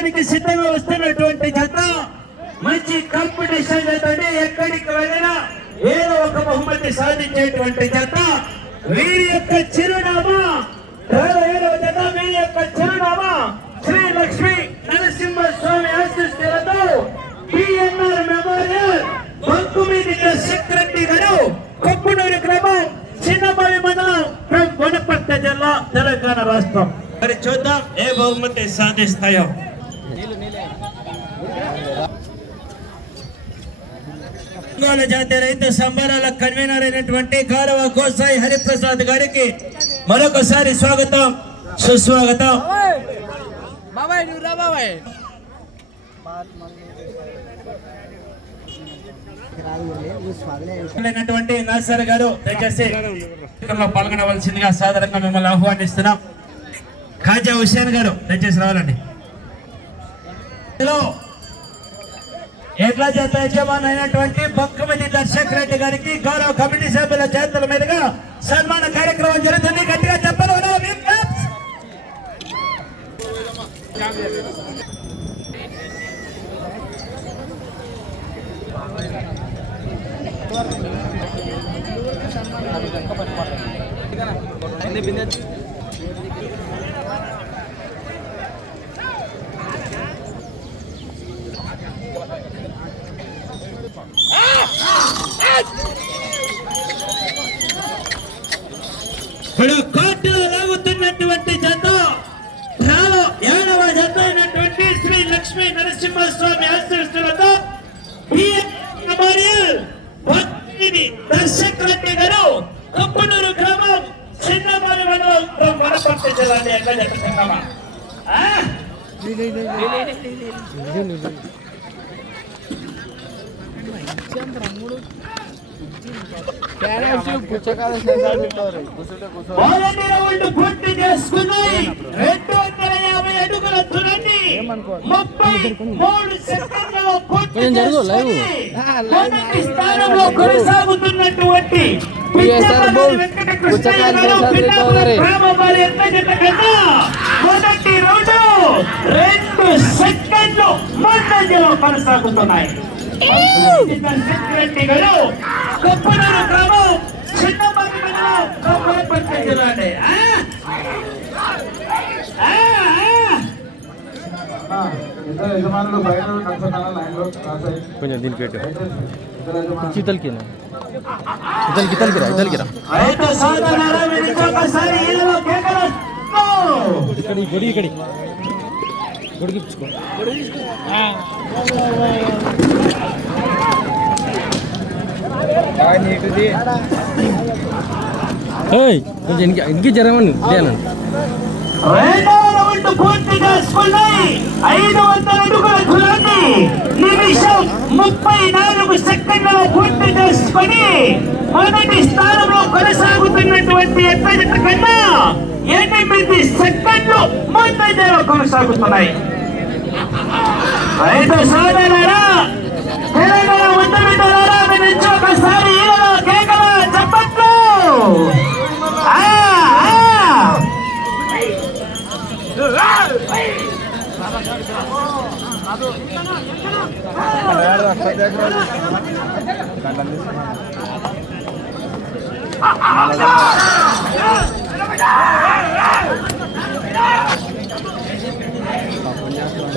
యుద్ధానికి సిద్ధంగా వస్తున్నటువంటి జత మంచి కాంపిటీషన్ జతని ఎక్కడికి వెళ్ళినా ఏదో ఒక బహుమతి సాధించేటువంటి జత వీరి యొక్క చిరునామా ఇరవై ఏడవ జత వీరి యొక్క చిరునామా శ్రీ లక్ష్మి నరసింహ స్వామి ఆశిస్తులతో పిఎన్ఆర్ మెమోరియల్ బంకుమీది సెక్రటరీ గారు కొప్పునూరు గ్రామం చిన్నపల్లి మండలం ఫ్రమ్ వనపర్తి జిల్లా తెలంగాణ రాష్ట్రం. మరి చూద్దాం ఏ బహుమతి సాధిస్తాయో. ఒంగోలు జాతీయ రైతు సంబరాల కన్వీనర్ అయినటువంటి గౌరవ గోసాయి హరిప్రసాద్ గారికి మరొకసారి స్వాగతం సుస్వాగతం. నాసర్ గారు దయచేసి పాల్గొనవలసిందిగా సాధారణంగా మిమ్మల్ని ఆహ్వానిస్తున్నాం. ఖాజా హుసేన్ గారు దయచేసి రావాలండి. హలో. ఎట్లా చేత యజమాని అయినటువంటి బొక్కమతి దర్శక్ రెడ్డి గారికి గౌరవ కమిటీ సభ్యుల చేతుల మీదుగా సన్మాన కార్యక్రమం జరుగుతుంది. గట్టిగా చెప్పాలి ఇప్పుడు రౌండ్ పూర్తి చేసుకున్నాయి రెండు వందల యాభై అడుగుల తురండి ముప్పై మూడు సెకండ్లలో పూర్తి కొంచెం జరుగు, లైవ్. చేసుకుని మొదటి స్థానంలో కొనసాగుతున్నటువంటి ఎంత మొదటి రౌండ్. రెండు సెకండ్లు ముందంజలో కొనసాగుతున్నాయి. సెక్రటరీ గారు కొప్పనూరు గ్రామం చిన్నపల్లి మండలం కొప్పనపల్లి జిల్లా అండి. ఆ? ఆ, ఆ. ఇద్దరు యజమానులు బయట కలుసుకున్నారా లైన్లో రాసాయి. కొంచెం దీనికి పెట్టు. ఇద్దరు యజమానులు. ఇక్కడ ఇక్కడి ఏయ్ కొంచెం ఇంక ఇంటికి జరగమని దేనండి రెండవ రౌండ్ పూర్తి చేసుకున్నాయి ఐదు వందల అడుగుల దూరాన్ని. నిమిషం ముప్పై నాలుగు సెకండ్లలో పూర్తి చేసుకొని మొదటి స్థానంలో కొనసాగుతున్నటువంటి ఎత్తడిత కన్నా ఎనిమిది సెకండ్లు కొనసాగుతున్నాయి. రైతు సోదరులారా తెలంగాణ ఉద్యమితులారా మీరు నుంచి ఒకసారి ఈలలో కేకలు చెప్పట్లు ఆ, ఆ.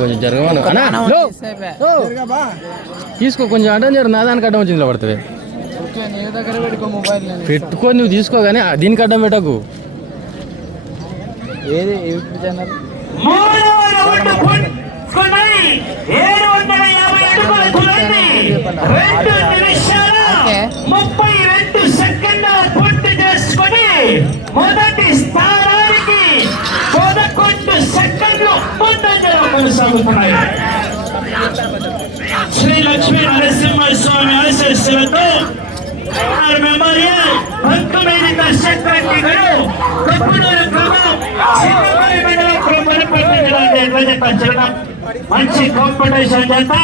కొంచెం జరగమను. తీసుకో కొంచెం అడ్డం జరు నా దానికి అడ్డం వచ్చింది పడుతుంది. నీ దగ్గర పెట్టుకో మొబైల్ నేను. పెట్టుకొని నువ్వు తీసుకో కానీ దీనికి అడ్డం పెట్టకు. ఏది? ముప్పై రెండు సెకండ్ల పూర్తి చేసుకొని మొదటి స్థానానికి పదకొండు సెకండ్లు ముందంజలో కొనసాగుతున్నాయి శ్రీ లక్ష్మీ నరసింహ స్వామి ఆశీస్సులతో మెమోరియల్ పంతొమ్మిది సెక్రటరీ గారు కొప్పునూరు గ్రామం చిన్నమరి మండలం వనపర్తి జిల్లా ఎట్లా చెప్పాను చూద్దాం మంచి కాంపిటీషన్ చేత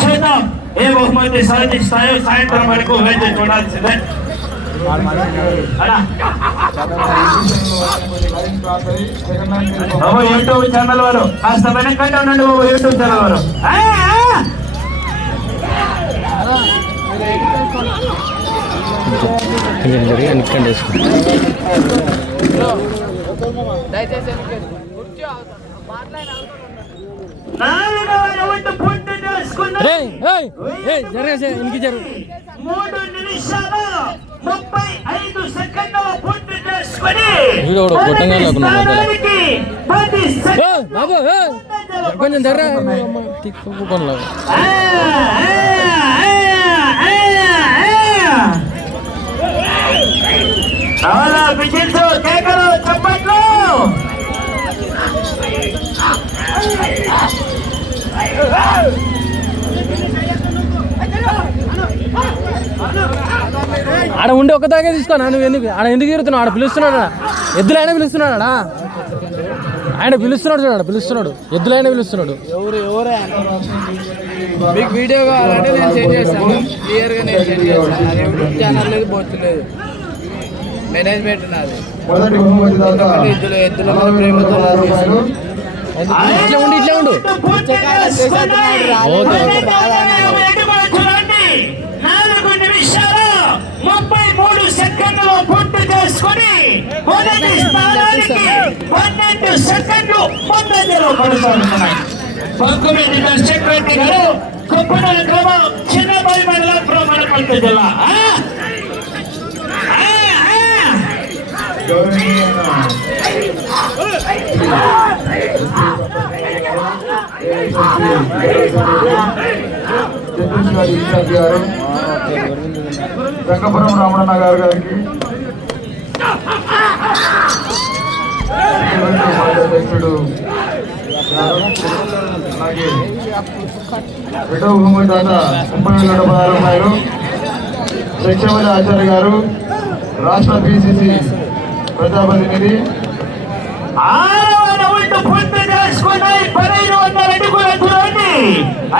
చూద్దాం ఏ బహుమతి సాధిస్తాయో సాయంత్రం వరకు వేచి చూడాల్సిందే బాబు యూట్యూబ్ ఛానల్ వారు. కాస్త వెనకంటే ఉండండి బాబు యూట్యూబ్ ఛానల్ వారు! కొంచెం జరిగి రే ఏయ్ ఏయ్ జరగసే ఇంక జరుగు మూడు నిమిషాల ముప్పై ఐదు సెకండ్ల పూర్తి చేసుకొని గొట్టంగా బాబు కొంచెం జర్ర. అవునా కేకలు చప్పట్లు ఆడ ఉండి ఒక్కదాకే తీసుకో నువ్వు ఎందుకు? ఆడ ఎందుకు తిరుగుతున్నావు? ఆడ పిలుస్తున్నాడు ఆడ. ఎద్దులు ఆయన పిలుస్తున్నాడు ఆడ? ఆయన పిలుస్తున్నాడు చూడాడు పిలుస్తున్నాడు. ఎద్దులు ఆయన పిలుస్తున్నాడు మీకు వీడియో కావాలంటే నేను సెండ్ చేస్తాను. క్లియర్గా నేను సెండ్ చేస్తాను. యూట్యూబ్ ఛానల్ లేదు బొచ్చలేదు. మేనేజ్మెంట్ నాది. ఎద్దులు ఎద్దుల మీద ప్రేమతో ఇట్లా ఉండి ఇట్లా ఉండు నాలుగు నిమిషాలు ముప్పై మూడు సెకండ్లు పూర్తి చేసుకొని మొదటి స్థానానికి పన్నెండు సెకండ్లు ముందంజలో కొనసాగుతున్నాయి. పంకుమేది సెక్రటరీ గారు కుప్పడల క్రమం చిన్నబాయి మండలం మనపల్లి జిల్లా. ఆ? వెంకపురం రామణ ఇన్ఛార్జ్ గారు రంగపురం రామణన్న గారు గారికి. అధ్యక్షుడు గారు అలాగే రెండవ బహుమతి దాత ముప్పై వేల పదహారు ఆచార్య గారు రాష్ట్ర పిసిసి ప్రజాప్రతినిధి. ఆరవ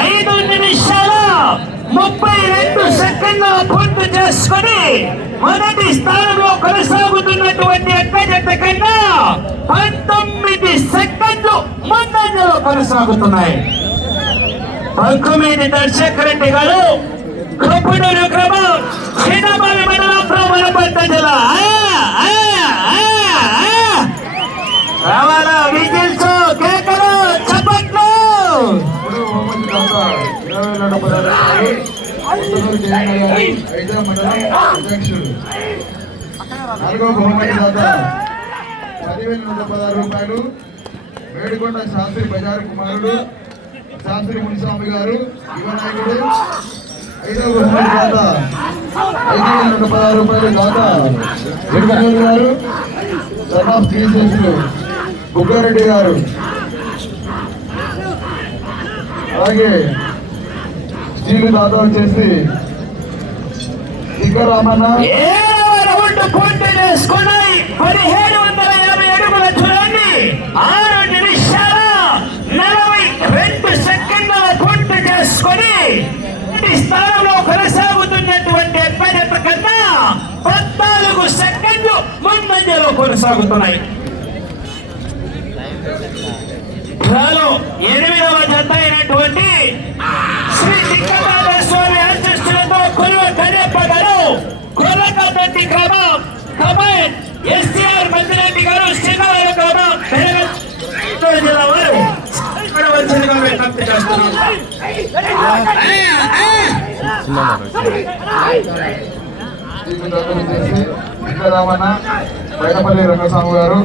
ఐదు నిమిషాల ముప్పై రెండు సెకండ్ల పూర్తి చేసుకుని మొదటి స్థానంలో కొనసాగుతున్నటువంటి అక్క జత కన్నా పంతొమ్మిది సెకండ్లు ముందంజలో కొనసాగుతున్నాయి. పంతొమ్మిది దర్శక్ రెడ్డి గారు కప్పుడూరు అధ్యక్షుడు నాలుగవ బహుమతి దాత పదివేల నూట పదహారు రూపాయలు. వేడుకొండ శాస్త్రి బజారు కుమారుడు శాస్త్రి మునిస్వామి గారు యువ నాయకుడు ఐదవ బహుమతి దాత ఐదు వేల నూట పదహారు రూపాయలు దాత వెంకటేశ్వర గారు సన్ ఆఫ్ శ్రీశేషులు బుగ్గారెడ్డి గారు అలాగే జీవితాధారం చేసి వచ్చేసి పదిహేడు వందల యాభై అడుగుల చూడండి ఆరు నిమిషాల నలభై రెండు సెకండ్ల పూర్తి చేసుకొని స్థానంలో కొనసాగుతున్నటువంటి అభ్యర్థి కన్నా పద్నాలుగు సెకండ్లు ముందంజలో కొనసాగుతున్నాయి. డ్రాలో ఎనిమిదవ జత అయినటువంటి శ్రీ చిక్కబాబ స్వామి ఆశిస్తులతో కొలువ కరియప్ప గారు కొలకతంటి గ్రామం కమాండ్ ఎస్టీఆర్ మందిరెడ్డి గారు శ్రీకాకుళం గ్రామం పెరగ జిల్లా వారు పడవలసిందిగా విజ్ఞప్తి చేస్తున్నాం రంగస్వామి గారు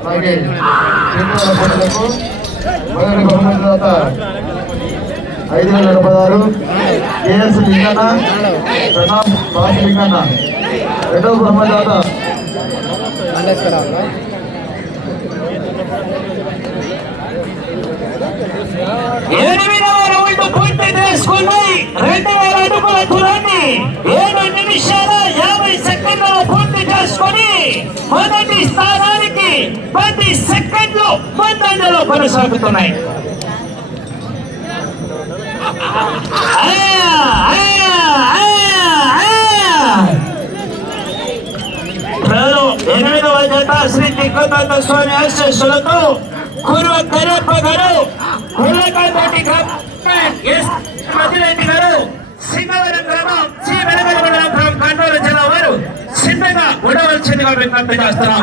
అలాగే చిన్న మొదటి బహుమతి దాత ఐదు వేల నూట పదహారు కేఎస్ లింగన్న ప్రణామ్ బాస్ లింగన్న. రెండవ బహుమతి దాత ఎనిమిదవ రౌండ్ పూర్తి రెండు వేల అడుగుల దూరాన్ని ఏడు నిమిషాల యాభై సెకండ్ల పూర్తి చేసుకొని మొదటి స్థానానికి పది సెకండ్లు ముందంజలో కొనసాగుతున్నాయి ఆ, ఆ, ఆ, ఆ. ఎనిమిదవ జత శ్రీ దిగ్గొంద స్వామి ఆశీస్సులతో కురువ కరప్ప గారు కుల్లకాయతోటి ఎస్ మధురెడ్డి గారు సింగవరం గ్రామం శ్రీ వెలగల మండలం గ్రామం కర్నూలు జిల్లా వారు చిన్నగా ఉండవలసిందిగా విజ్ఞప్తి చేస్తున్నాం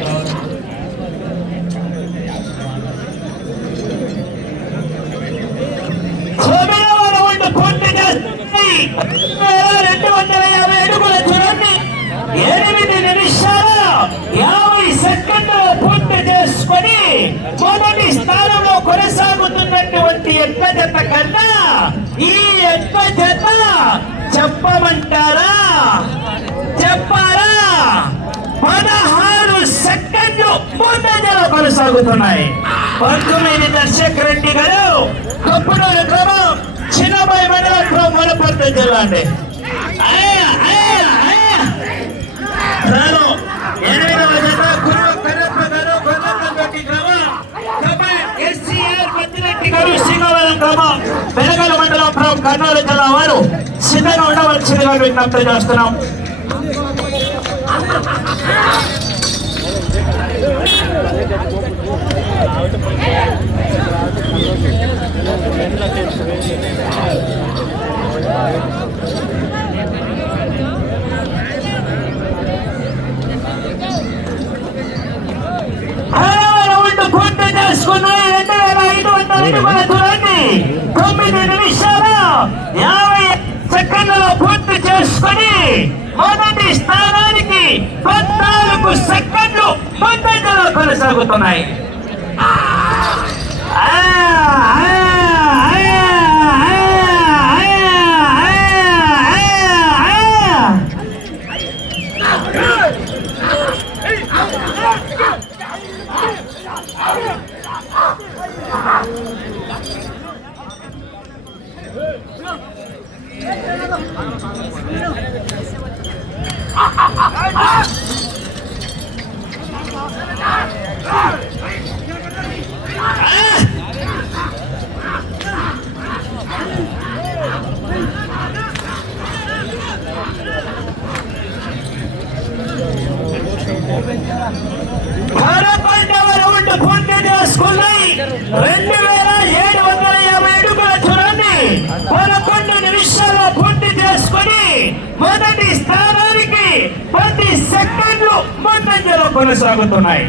ఈ ఎక్క జత చెప్పమంటారా? చెప్పారా? పదహారు సెకండ్లు ముందంజలో కొనసాగుతున్నాయి. పంతొమ్మిది దర్శక్ రెడ్డి గారు కప్పుడోలు క్రమం చిన్నబాయి మండలం క్రమం వనపర్తి జిల్లా అండి కర్నూలు జిల్లా వారు సిద్ధంగా ఉండవలసిందిగా విజ్ఞప్తి చేస్తున్నాం. రౌండ్ చేసుకున్నాయి. రెండు వేల ఐదు వందల అడుగుల తొమ్మిది నిమిషాల యాభై సెకండ్లలో పూర్తి చేసుకుని మొదటి స్థానానికి పద్నాలుగు సెకండ్లు ముందంజలో కొనసాగుతున్నాయి. కొనసాగుతున్నాయి.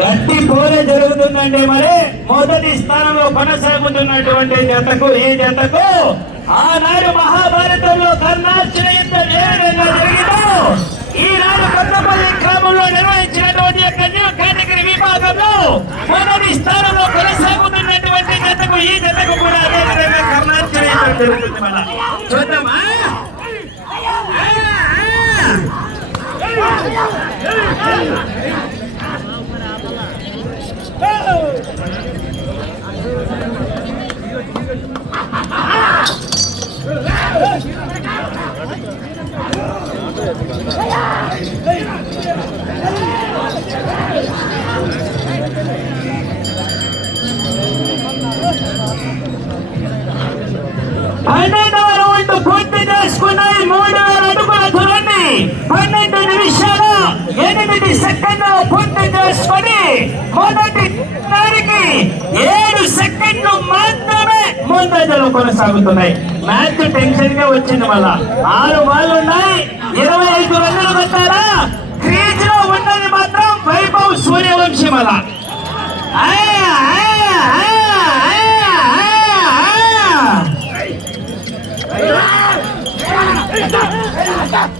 గట్టి పోరే జరుగుతుందంటే మరి. మొదటి స్థానంలో కొనసాగుతున్నటువంటి జతకు ఏ జతకు? ఆనాడు మహాభారతంలో కర్ణార్జున యుద్ధం జరిగిందో ఈనాడు కొత్తపల్లి గ్రామంలో నిర్వహించినటువంటి యొక్క కేటగిరీ విభాగంలో మొదటి స్థానంలో కొనసాగుతున్నటువంటి జతకు ఈ జతకు కూడా అదే విధంగా కర్ణార్జున యుద్ధం జరుగుతుంది మన చూద్దామా? ఆ, ఆ. ఎనిమిది సెకండ్లు పూర్తి చేసుకొని మొదటి దానికి ఏడు సెకండ్లు మాత్రమే ముందంజలో కొనసాగుతున్నాయి. మ్యాచ్ టెన్షన్గా వచ్చింది మళ్ళా. ఆరు బాల్ ఉన్నాయి. ఇరవై ఐదు రన్నులు పెట్టారా క్రీజ్లో ఉన్నది మాత్రం వైభవ్ సూర్యవంశీ మళ్ళా. Stop!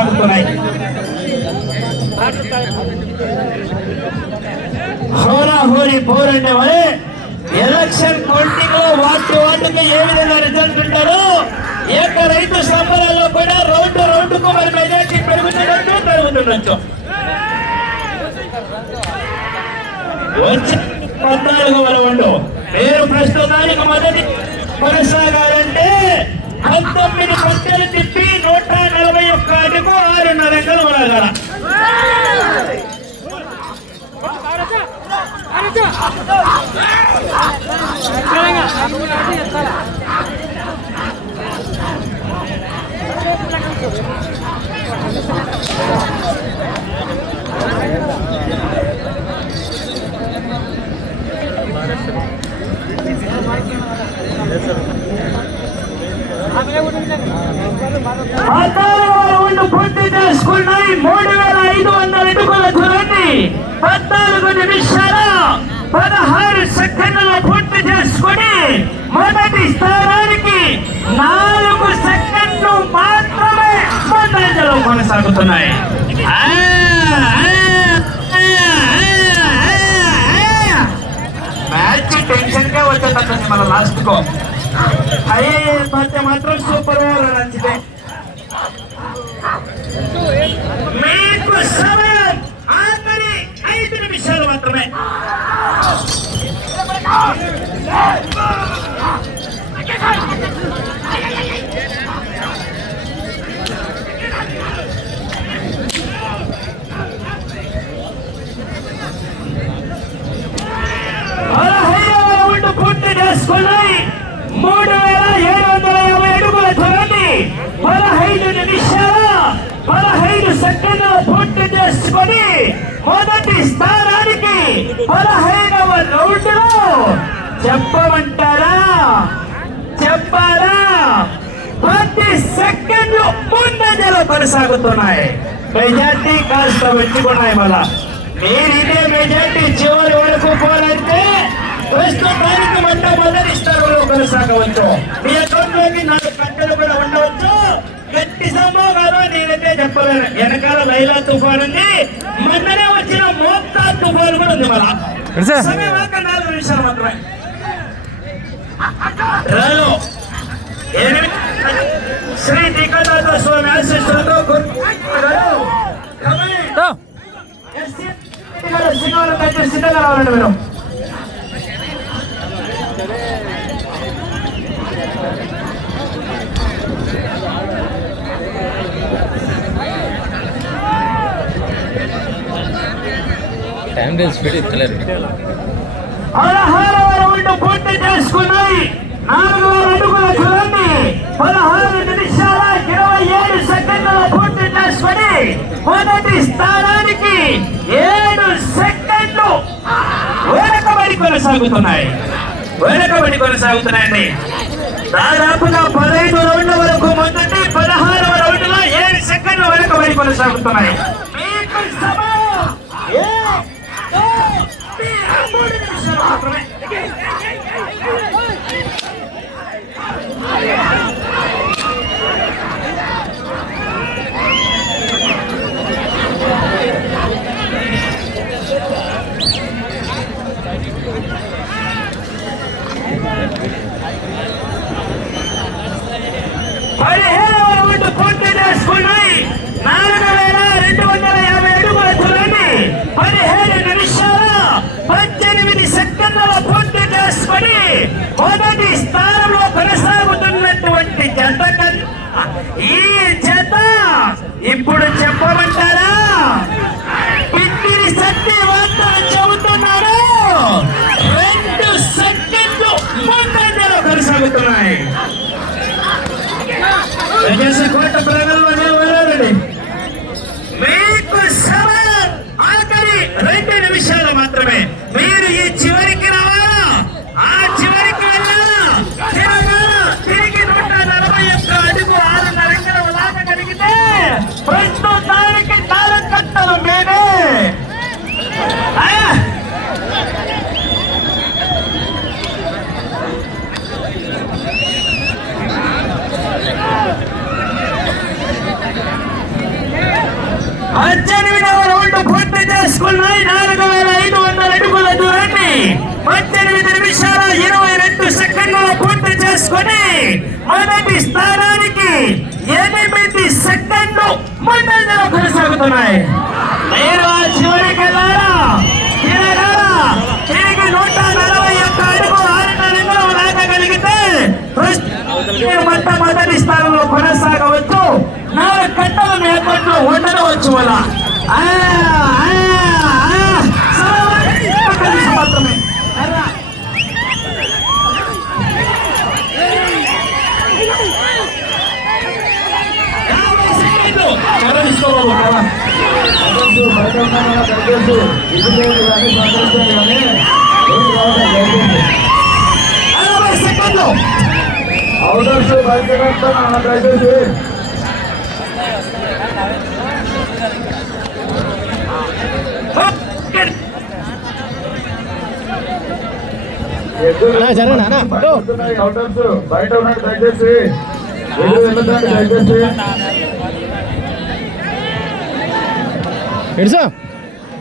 ముందంజలో కొనసాగుతున్నాయి హోరాహోరీ పోరండే వలె ఎలక్షన్ కౌంటింగ్లో వాటి వాటికి ఏ విధంగా రిజల్ట్ ఉంటారో ఏక రైతు సంబరాల్లో కూడా రౌండ్ రౌండ్కు మరి మెజార్టీ పెరుగుతున్నట్టు పెరుగుతున్నట్టు వచ్చే పద్నాలుగు వరవండు మీరు ప్రస్తుతానికి మొదటి కొనసాగాలంటే పంతొమ్మిది పంటలు తిప్పి నలభై ఒక్క అడుగు ఆరున్నర ఎకరం రాగల పద్నాలుగు రౌండ్ పూర్తి చేసుకున్నాయి మూడు వేల ఐదు వందల అడుగుల దూరాన్ని పద్నాలుగు నిమిషాల పదహారు సెకండ్లు పూర్తి చేసుకుని మొదటి స్థానానికి నాలుగు సెకండ్లు మాత్రమే ముందంజలో కొనసాగుతున్నాయి. మ్యాచ్ టెన్షన్గా వచ్చేటట్టుంది మన లాస్ట్ కో అయ్యే మధ్య మాత్రం సూపర్గా నచ్చితే మీకు సమయం ఆఖరి ఐదు నిమిషాలు మాత్రమే. కొనసాగుతున్నాయి. మెజార్టీ కాస్త పెట్టుకున్నాయి మళ్ళా. మీరు ఇదే మెజార్టీ చివరి వరకు పోలంటే ప్రస్తుతానికి మొట్ట మొదటి స్థానంలో కొనసాగవచ్చు. మీ అకౌంట్లోకి నాలుగు గంటలు కూడా ఉండవచ్చు. గట్టి సంభోగాలు నేనైతే చెప్పలేను. వెనకాల లైలా తుఫాన్ ఉంది. మొన్ననే వచ్చిన మోక్తా తుఫాన్ కూడా ఉంది మళ్ళా? సమయం నాలుగు నిమిషాలు మాత్రమే. ఎనిమిది శ్రీ దిగదాత స్వామి ఆశీస్సులతో సిద్ధంగా రావాలండి మీరు టైం స్పీడ్ ఇస్తలేరు పూర్తి చేసుకున్నాయి. నాలుగు వేల అడుగుల దూరాన్ని పదహారు నిమిషాల ఇరవై ఏడు సెకండ్ల పూర్తి చేసుకుని మొదటి స్థానానికి ఏడు సెకండ్లు వెనకబడి కొనసాగుతున్నాయి. వెనకబడి కొనసాగుతున్నాయండి దాదాపుగా పదహైదు రౌండ్ల వరకు మొదటి పదహారవ రౌండ్లో ఏడు సెకండ్లు వెనకబడి కొనసాగుతున్నాయి. మీకు సమయం మూడు నిమిషాలు మాత్రమే. ఈ చేత ఇప్పుడు చెప్పమంటారా? పిత్తిరి శక్తి వార్తలు చెబుతున్నారు. రెండు సెకండ్లు ముందంజలో కొనసాగుతున్నాయి. కోట ప్రజలు చేసుకున్నాయి నాలుగు వేల ఐదు వందల అడుగుల దూరాన్ని పద్దెనిమిది నిమిషాల ఇరవై రెండు సెకండ్ల పూర్తి చేసుకుని మొదటి స్థానానికి ఎనిమిది సెకండ్లు ముందంజలో కొనసాగుతున్నాయి. మీరు ఆ చివరికి వెళ్ళారా తిరిగి నూట నలభై ఒక్క అడుగు ఆరణంలో రాగలిగితే మొట్టమొదటి స్థానంలో కొనసాగవచ్చు. నాలుగు గంటల నేపథ్యంలో ఉండవచ్చు అలా. సహకరించాలి కానీ అరవై సెకండ్లు బయట పెడతాను దయచేసి బయట ఉన్నాడు దయచేసి. దయచేసి. ఇడుసా.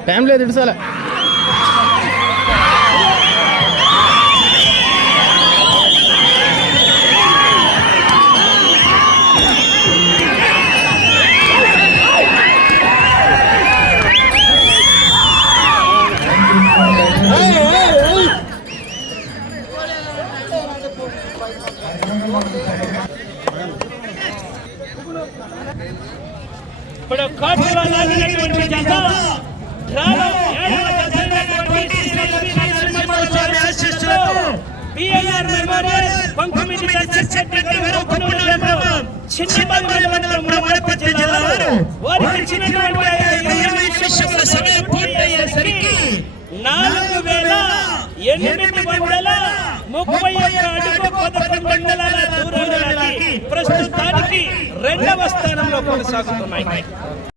టైం లేదు ఇడుసాలే. దూరంలో ప్రస్తుతానికి రెండవ స్థానంలో కొనసాగుతున్నాయి